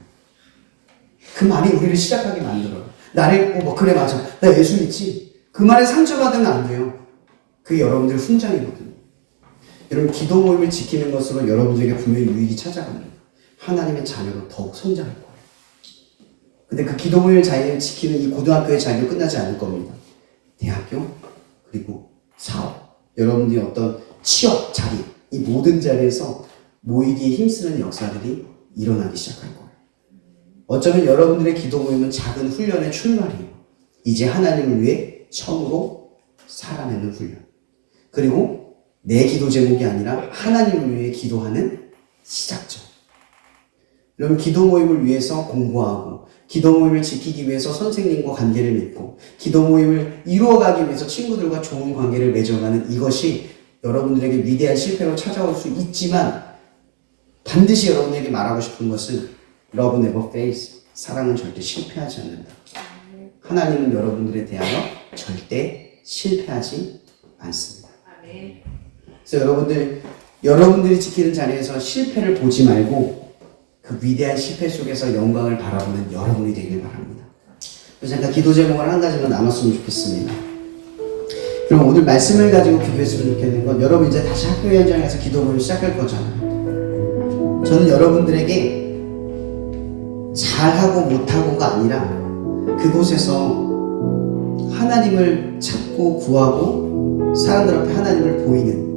그 말이 우리를 시작하게 만들어요. 나를 그래 맞아. 나 예수 믿지. 그 말에 상처받으면 안 돼요. 그게 여러분들의 훈장이거든요. 여러분, 기도 모임을 지키는 것으로 여러분들에게 분명히 유익이 찾아갑니다. 하나님의 자녀로 더욱 성장할 거예요. 근데 그 기도 모임을 지키는 이 고등학교의 자리로 끝나지 않을 겁니다. 대학교, 그리고 사업, 여러분들이 어떤 취업 자리, 이 모든 자리에서 모이기에 힘쓰는 역사들이 일어나기 시작할 거예요. 어쩌면 여러분들의 기도 모임은 작은 훈련의 출발이에요. 이제 하나님을 위해 처음으로 살아내는 훈련. 그리고 내 기도 제목이 아니라 하나님을 위해 기도하는 시작점. 여러분, 기도 모임을 위해서 공부하고, 기도 모임을 지키기 위해서 선생님과 관계를 맺고, 기도 모임을 이루어가기 위해서 친구들과 좋은 관계를 맺어가는 이것이 여러분들에게 위대한 실패로 찾아올 수 있지만, 반드시 여러분에게 말하고 싶은 것은 Love never fails. 사랑은 절대 실패하지 않는다. 하나님은 여러분들에 대하여 절대 실패하지 않습니다. 그래서 여러분들이 지키는 자리에서 실패를 보지 말고 그 위대한 실패 속에서 영광을 바라보는 여러분이 되길 바랍니다. 그래서 잠깐 기도 제목을 한 가지만 나눴으면 좋겠습니다. 그럼 오늘 말씀을 가지고 기도했으면 좋겠는 건, 여러분 이제 다시 학교 현장에서 기도 모임을 시작할 거잖아요. 저는 여러분들에게 잘하고 못하고가 아니라 그곳에서 하나님을 찾고 구하고 사람들 앞에 하나님을 보이는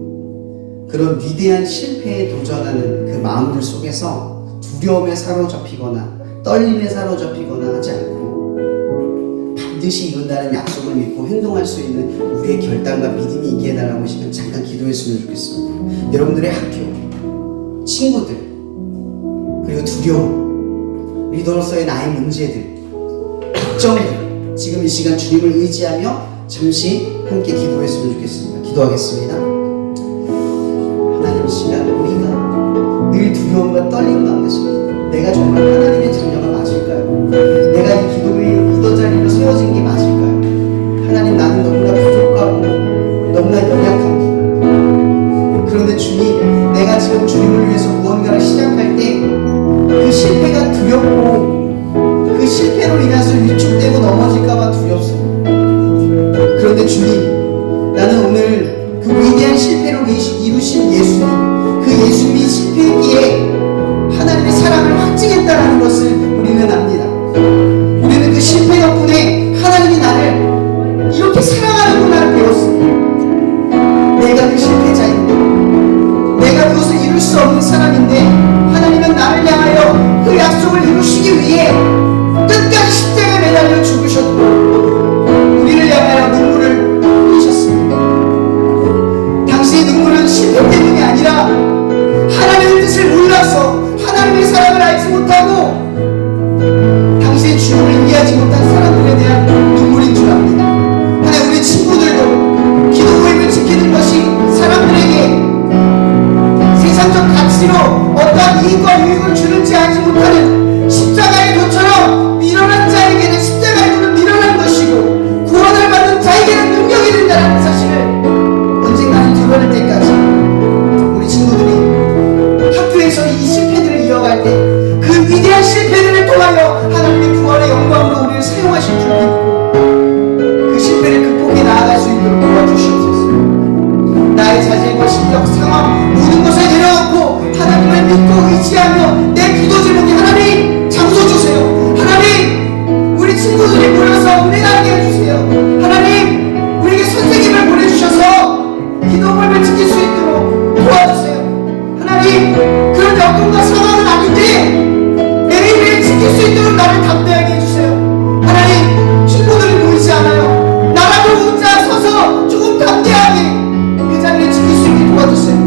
그런 위대한 실패에 도전하는 그 마음들 속에서 두려움에 사로잡히거나 떨림에 사로잡히거나 하지 않고 반드시 이룬다는 약속을 믿고 행동할 수 있는 우리의 결단과 믿음이 있게 해달라고 시간 잠깐 기도했으면 좋겠습니다. 여러분들의 학교, 친구들, 그리고 두려움, 리더로서의 나의 문제들, 걱정들, 지금 이 시간 주님을 의지하며 잠시 함께 기도했으면 좋겠습니다. 기도하겠습니다. 하나님, 이 시간 우리가 늘 두려움과 떨림 가운데서 내가 정말 하나님의 자녀가 맞을까요? 내가 이 기도의 리더 자리로 세워진 게 맞을까요? 하나님, 나는 너무나 부족하고 너무나 연약합니다. 그런데 주님, 내가 지금 주님을 위해서 무언가를 시작할 때 실패로 인해서 위축되고 넘어질까봐 두렵습니다. 그런데 주님, 나는 오늘 그 위대한 실패로 이루신 예수님, 그 예수님이 실패했기에 하나님의 사랑을 확증했다는 것을 우리는 압니다. 우리는 그 실패 덕분에 하나님이 나를 이렇게 사랑하는구나를 배웠습니다. 내가 그 실패자인데, 내가 그것을 이룰 수 없는 사람인데 하나님은 나를 향하여 그 약속을 이루시기 위해 끝까지 십자가에 매달려 죽으셨고 우리를 향하여 눈물을 흘리셨습니다. 당신의 눈물은 실패 때문이 아니라 하나님의 뜻을 몰라서 하나님의 사랑을 알지 못하고 당신의 주님을 이해하지 못한 사람들에 대한 눈물인 줄 압니다. 하나님, 우리 친구들도 기도 모임을 지키는 것이 사람들에게 세상적 가치로 어떠한 이익과 유익을 주는지 알지 못하는 십자가의 도처럼 밀어난 자에게는 십자가의 도는 밀어난 것이고 구원을 받는 자에게는 능력이 된다는 사실을 언젠가는 드러낼 때까지 우리 친구들이 학교에서 이 실패들을 이어갈 때 그 위대한 실패들을 통하여 하나님의 구원의 영광으로 우리를 사용하실 줄 믿고 그 실패를 극복해 나아갈 수 있도록 도와주시옵소서. 나의 자질과 실력, 상황 모든 것을 내려놓고 하나님을 믿고 의지하며 내 기도 제목이 하나님 장소 주세요. 하나님, 우리 친구들이 모여서 은혜나게 해주세요. 하나님, 우리에게 선생님을 보내주셔서 기도 모임을 지킬 수 있도록 도와주세요. 하나님, 그런 여건과 상황은 아닌데 매일매일 지킬 수 있도록 나를 담대하게 해주세요. 하나님, 친구들이 보이지 않아요. 나라도 혼자 서서 조금 담대하게 그 자리를 지킬 수 있게 도와주세요.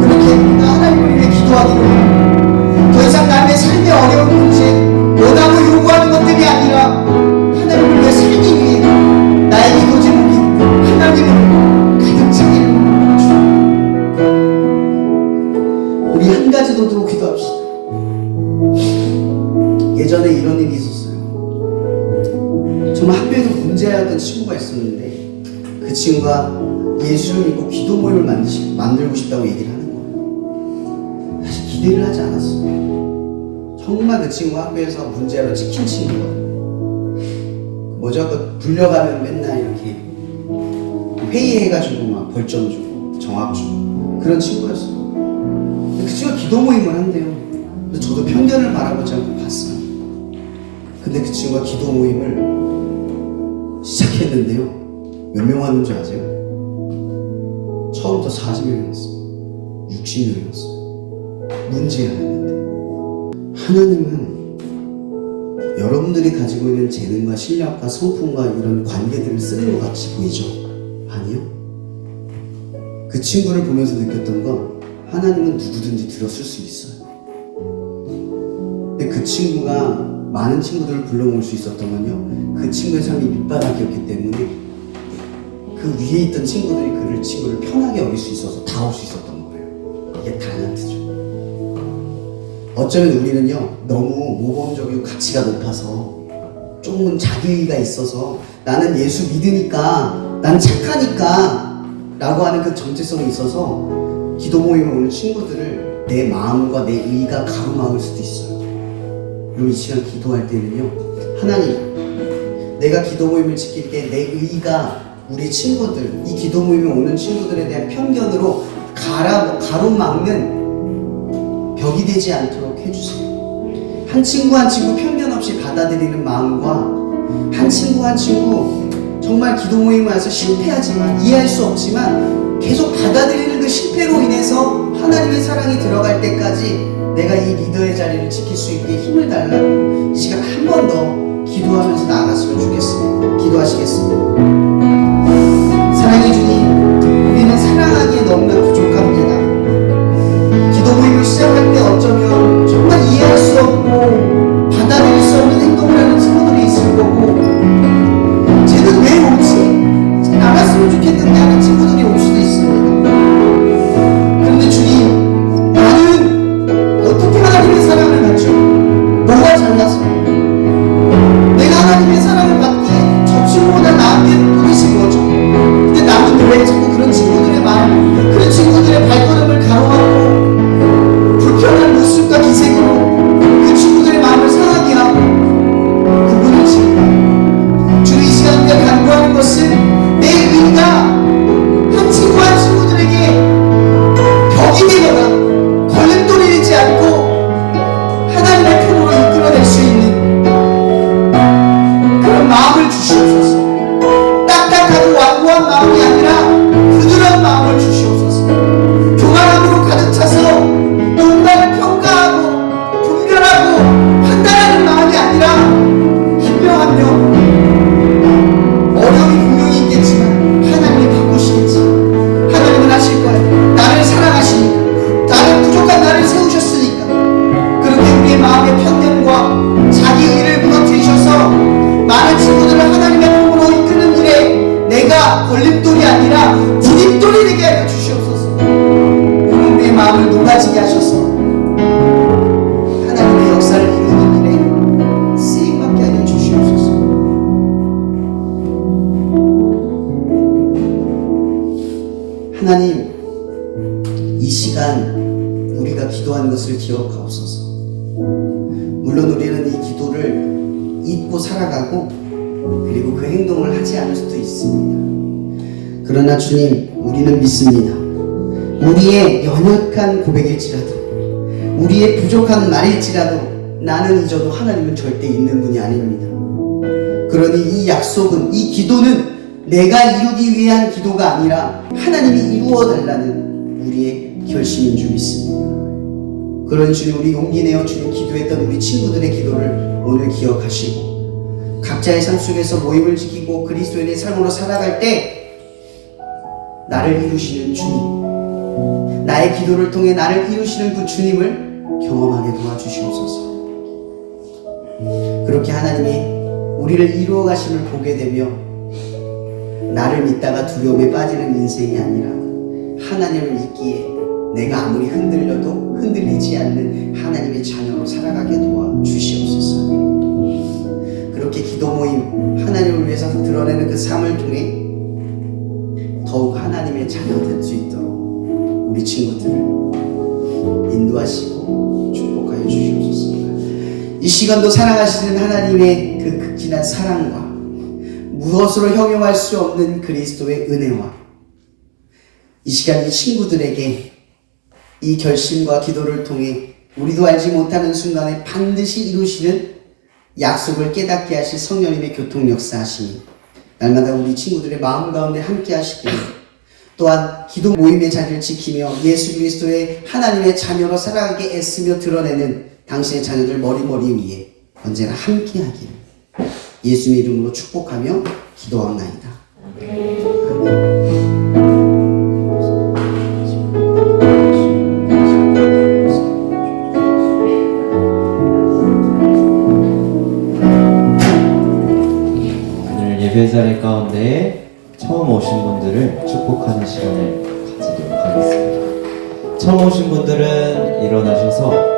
그렇게 우리가 하나님을 위해 기도하기로 해요. 더 이상 남의 삶의 어려운 문제, 원하고 요구하는 것들이 아니라 하나님을 위해 살기 위해 나의 기도 제목이 하나님으로 가득 차기를 원합니다. 우리 한 가지 더 두고 기도합시다. 예전에 이런 일이 있었어요. 정말 학교에서 문제였던 친구가 있었는데 그 친구가 예수를 믿고 기도 모임을 만들고 싶다고 얘기를 하는 거예요. 사실 기대를 하지 않았어요. 정말 그 친구가 학교에서 문제로 찍힌 친구거든요. 뭐죠? 그 불려가면 맨날 이렇게 회의해가지고 막 벌점 주고 정학 주고 그런 친구였어요. 근데 그 친구가 기도 모임을 한대요. 근데 저도 편견을 바라보지 않고 봤어요. 근데 그 친구가 기도 모임을 시작했는데요. 몇 명 왔는지 아세요? 처음부터 40명이었어요. 60명이었어요. 문제였는데 하나님은 여러분들이 가지고 있는 재능과 실력과 성품과 이런 관계들을 쓰는 것 같이 보이죠? 아니요. 그 친구를 보면서 느꼈던 건 하나님은 누구든지 들어쓸 수 있어요. 근데 그 친구가 많은 친구들을 불러모을 수 있었던 건요, 그 친구의 삶이 밑바닥이었기 때문에 그 위에 있던 친구들이 그 친구를 편하게 여길 수 있어서 다 올 수 있었던 거예요. 이게 탤런트죠. 어쩌면 우리는요, 너무 모범적이고 가치가 높아서 조금은 자기의가 있어서 나는 예수 믿으니까, 난 착하니까 라고 하는 그 정체성이 있어서 기도 모임에 오는 친구들을 내 마음과 내 의가 가로막을 수도 있어요. 그럼 이 시간 기도할 때는요, 하나님, 내가 기도 모임을 지킬 때 내 의가 우리 친구들, 이 기도 모임에 오는 친구들에 대한 편견으로 가로막는 벽이 되지 않도록 해주세요. 한 친구 한 친구 편견 없이 받아들이는 마음과 한 친구 한 친구 정말 기도 모임에 와서 실패하지만, 이해할 수 없지만 계속 받아들이는 그 실패로 인해서 하나님의 사랑이 들어갈 때까지 내가 이 리더의 자리를 지킬 수 있게 힘을 달라고 이 시간 한 번 더 기도하면서 나아갔으면 좋겠습니다. 기도하시겠습니다. 사랑의 주님, 우리는 사랑하기에 너무나 부족합니다. 기도 모임을 시작할 때 어쩌면 정말 이해할 수 없고 받아들일 수 없는 행동을 하는 친구들이 있을 거고, 쟤는 왜 오지? 나갔으면 좋겠는데 하는 친구들이 올 수도 있습니다. 그런데 주님, 나는 어떻게 하나님의 사랑을 받죠? 뭐가 잘났습니까? 것을 기억하옵소서. 물론 우리는 이 기도를 잊고 살아가고 그리고 그 행동을 하지 않을 수도 있습니다. 그러나 주님, 우리는 믿습니다. 우리의 연약한 고백일지라도, 우리의 부족한 말일지라도 나는 잊어도 하나님은 절대 잊는 분이 아닙니다. 그러니 이 약속은, 이 기도는 내가 이루기 위한 기도가 아니라 하나님이 이루어 달라는 우리의 결심인 줄 믿습니다. 그런 주님, 우리 용기 내어 주님 기도했던 우리 친구들의 기도를 오늘 기억하시고 각자의 삶 속에서 모임을 지키고 그리스도인의 삶으로 살아갈 때 나를 이루시는 주님, 나의 기도를 통해 나를 이루시는 그 주님을 경험하게 도와주시옵소서. 그렇게 하나님이 우리를 이루어 가심을 보게 되며 나를 믿다가 두려움에 빠지는 인생이 아니라 하나님을 믿기에 내가 아무리 흔들려도 흔들리지 않는 하나님의 자녀로 살아가게 도와주시옵소서. 그렇게 기도 모임, 하나님을 위해서 드러내는 그 삶을 통해 더욱 하나님의 자녀 될 수 있도록 우리 친구들을 인도하시고 축복하여 주시옵소서. 이 시간도 사랑하시는 하나님의 그 극진한 사랑과 무엇으로 형용할 수 없는 그리스도의 은혜와 이 시간 이 친구들에게 이 결심과 기도를 통해 우리도 알지 못하는 순간에 반드시 이루시는 약속을 깨닫게 하실 성령님의 교통 역사하시니 날마다 우리 친구들의 마음 가운데 함께 하시기를, 또한 기도 모임의 자리를 지키며 예수 그리스도의 하나님의 자녀로 살아가게 애쓰며 드러내는 당신의 자녀들 머리머리 위에 언제나 함께 하기를 예수님의 이름으로 축복하며 기도하옵나이다. 아멘. 예배 자리 가운데 처음 오신 분들을 축복하는 시간을 가지도록 하겠습니다. 처음 오신 분들은 일어나셔서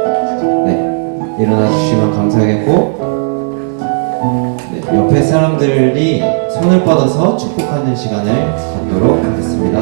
일어나 주시면 감사하겠고, 옆에 사람들이 손을 뻗어서 축복하는 시간을 갖도록 하겠습니다.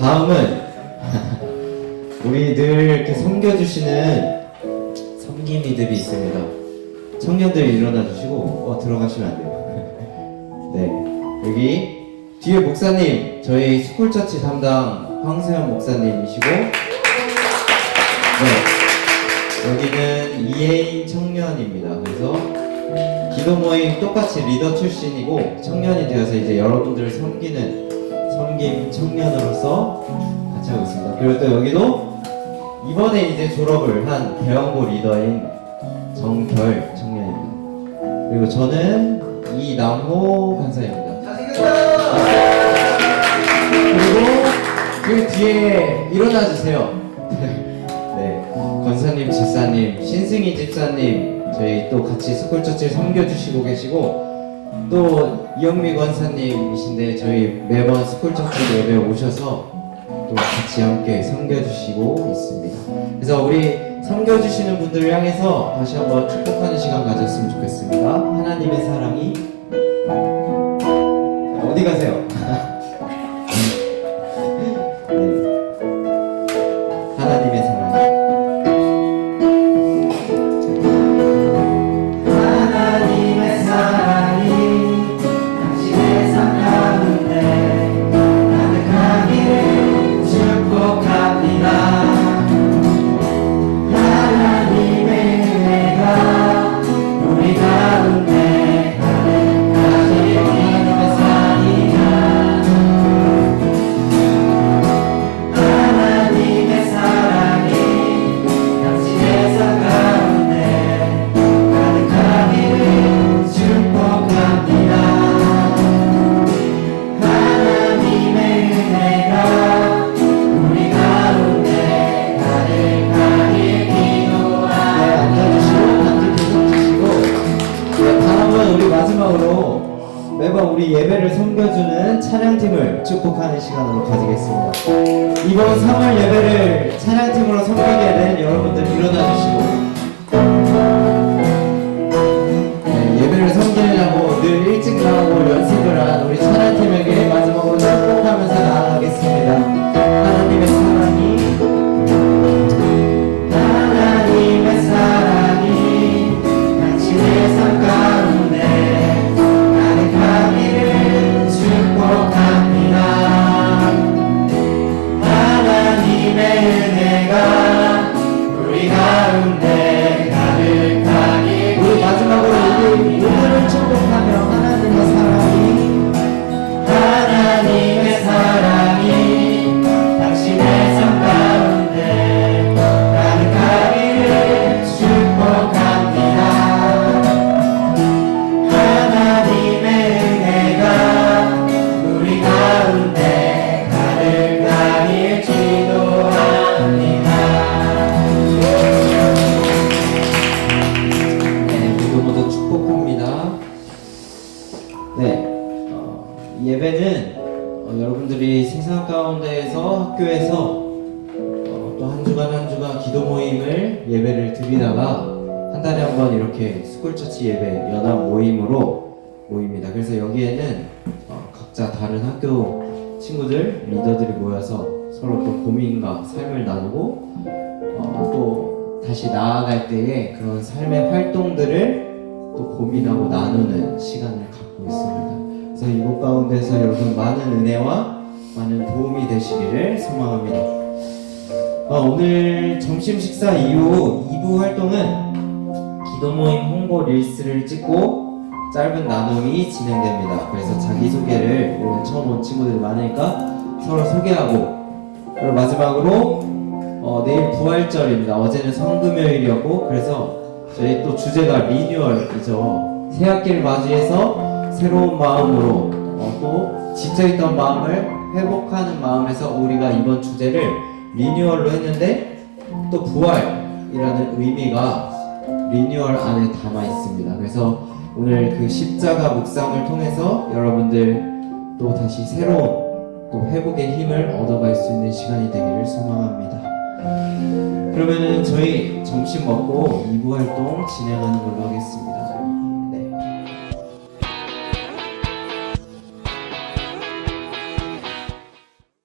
다음은 우리 늘 이렇게 섬겨주시는 섬김이들이 있습니다. 청년들 일어나 주시고 들어가시면 안 돼요. 네, 여기 뒤에 목사님, 저희 스쿨처치 담당 황세현 목사님이시고, 여기는 이혜인 청년입니다. 그래서 기도 모임 똑같이 리더 출신이고 청년이 되어서 이제 여러분들을 섬기는 섬김 청년으로서 같이 하고 있습니다. 그리고 또 여기도 이번에 이제 졸업을 한 대왕고 리더인 정결 청년입니다. 그리고 저는 이남호 간사입니다. 그리고 그 뒤에 일어나 주세요. 네, 권사님, 집사님, 신승희 집사님, 저희 또 같이 스쿨처치를 섬겨주시고 계시고, 또 이영미 권사님이신데 저희 매번 스쿨처치 예배에 오셔서 또 같이 함께 섬겨주시고 있습니다. 그래서 우리 섬겨주시는 분들을 향해서 다시 한번 축복하는 시간 가졌으면 좋겠습니다. 하나님의 사랑이 어디 가세요? 네. 하나님의 사랑. 하나님의 사랑이 당신의 삶 가운데 가득하기를 축복합니다. 하나님의 은혜가 우리 가운데 가득하기를 하나님의 사랑이 하나님의 사랑이 당신의 삶 가운데 가득하기를 축복합니다. 하나님의 은혜가 우리 가운데 가득하길 기도합니다. 앉아주시고 함께 계속 주시고 네, 다음은 우리 마지막으로 매번 우리 예배를 섬겨주는 찬양팀을 축복하는 시간으로 가지겠습니다. 이번 3월 예배를 찬양팀으로 섬기게 된 여러분들 일어나 주시고 네, 예배를 섬기려고 늘 일찍 나오고 연습을 한 우리 찬양팀에게 마지막으로 축복하면서 나아가겠습니다. 하나님의 사랑이 하나님의 사랑이 당신의 삶 가운데 가득하기를 축복합니다. 하나님의 은혜가 우리 가운데 가득하길 우리 마지막으로 우리 모두를 축복하며 하나님의 사랑이 하나님의 사랑이 당신의 삶 가운데 가득하기를 축복합니다. 하나님의 은혜가 우리 가운데 가득하길 기도합니다. 네, 모두 축복합니다. 네, 이 예배는 여러분들이 세상 가운데에서 학교에서 또 한 주간 한 주간 기도 모임을 예배를 드리다가 한 달에 한 번 이렇게 스쿨처치 예배 연합 모임으로 모입니다. 그래서 여기에는 각자 다른 학교 친구들, 리더들이 모여서 서로 또 고민과 삶을 나누고 또 다시 나아갈 때에 그런 삶의 활동들을 또 고민하고 나누는 시간을 갖고 있습니다. 그래서 이곳 가운데서 여러분 많은 은혜와 많은 도움이 되시기를 소망합니다. 오늘 점심 식사 이후 2부 활동은 기도 모임 홍보 릴스를 찍고 짧은 나눔이 진행됩니다. 그래서 자기소개를 오늘 처음 온 친구들이 많으니까 서로 소개하고, 그리고 마지막으로 내일 부활절입니다. 어제는 성금요일이었고, 그래서 저희 또 주제가 리뉴얼이죠. 새 학기를 맞이해서 새로운 마음으로 또 지쳐있던 마음을 회복하는 마음에서 우리가 이번 주제를 리뉴얼로 했는데, 또 부활이라는 의미가 리뉴얼 안에 담아 있습니다. 그래서 오늘 그 십자가 묵상을 통해서 여러분들 또 다시 새로운 또 회복의 힘을 얻어갈 수 있는 시간이 되기를 소망합니다. 그러면은 저희 점심 먹고 2부 활동 진행하는 걸로 하겠습니다.